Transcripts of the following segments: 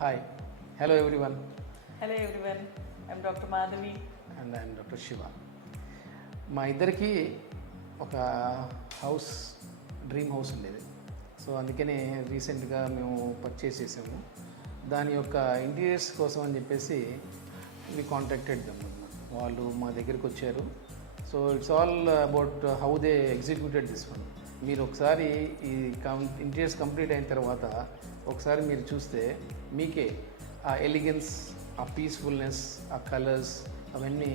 Hi. Hello everyone. Hello everyone, I'm Dr. Madhavi. And I am Dr. Shiva. మా ఇద్దరికి ఒక house dream house ఉండేది. So అందుకనే రీసెంట్గా మేము పర్చేస్ చేసాము. దాని యొక్క ఇంటీరియర్స్ కోసం అని చెప్పేసి వి కాంటాక్టెడ్ దమ్. వాళ్ళు మా దగ్గరికి వచ్చారు. So it's all about how they executed this one. మీరు ఒకసారి ఈ ఇంటీరియర్స్ కంప్లీట్ అయిన తర్వాత ఒకసారి మీరు చూస్తే మీకే ఆ ఎలిగెన్స్, ఆ పీస్ఫుల్నెస్, ఆ కలర్స్ అవన్నీ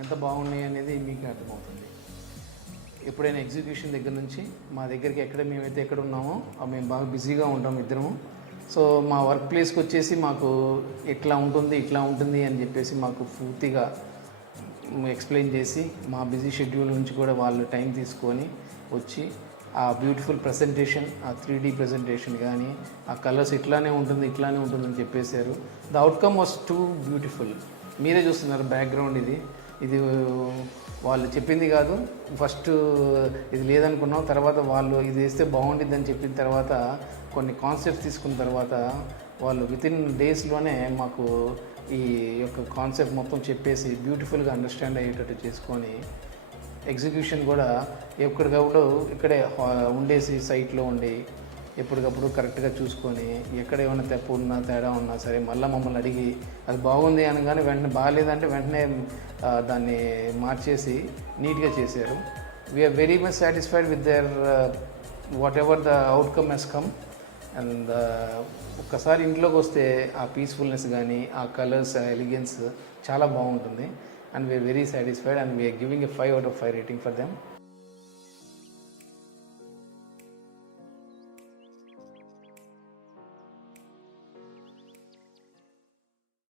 ఎంత బాగున్నాయి అనేది మీకు అర్థమవుతుంది. ఎప్పుడైనా ఎగ్జిక్యూషన్ దగ్గర నుంచి మా దగ్గరికి మేమైతే ఎక్కడ ఉన్నామో మేము బాగా బిజీగా ఉంటాం ఇద్దరము. సో మా వర్క్ ప్లేస్కి వచ్చేసి మాకు ఇట్లా ఉంటుంది అని చెప్పేసి మాకు పూర్తిగా ఎక్స్ప్లెయిన్ చేసి మా బిజీ షెడ్యూల్ నుంచి కూడా వాళ్ళు టైం తీసుకొని వచ్చి ఆ బ్యూటిఫుల్ ప్రజెంటేషన్, ఆ 3D ప్రజెంటేషన్ కానీ ఆ కలర్స్ ఇట్లానే ఉంటుందని చెప్పేశారు. The outcome was two beautiful. మీరే చూస్తున్నారు బ్యాక్గ్రౌండ్. ఇది వాళ్ళు చెప్పింది కాదు. ఫస్ట్ ఇది లేదనుకున్నాం, తర్వాత వాళ్ళు ఇది వేస్తే బాగుండిద్దని చెప్పిన తర్వాత కొన్ని కాన్సెప్ట్స్ తీసుకున్న తర్వాత వాళ్ళు వితిన్ డేస్లోనే మాకు ఈ యొక్క కాన్సెప్ట్ మొత్తం చెప్పేసి బ్యూటిఫుల్గా అండర్స్టాండ్ అయ్యేటట్టు చేసుకొని ఎగ్జిక్యూషన్ కూడా ఎప్పటికప్పుడు ఇక్కడే ఉండేసి సైట్లో ఉండి ఎప్పటికప్పుడు కరెక్ట్గా చూసుకొని ఎక్కడ ఏమైనా తేడా ఉన్నా సరే మళ్ళీ మమ్మల్ని అడిగి అది బాగుంది అనగానే వెంటనే బాగాలేదంటే వెంటనే దాన్ని మార్చేసి నీట్గా చేశారు. We are very much satisfied with their whatever the outcome has come. And ఒక్కసారి ఇంట్లోకి వస్తే ఆ పీస్ఫుల్నెస్ కానీ ఆ కలర్స్, ఆ ఎలిగెన్స్ చాలా బాగుంటుంది. And we are very satisfied and we are giving a 5 out of 5 rating for them.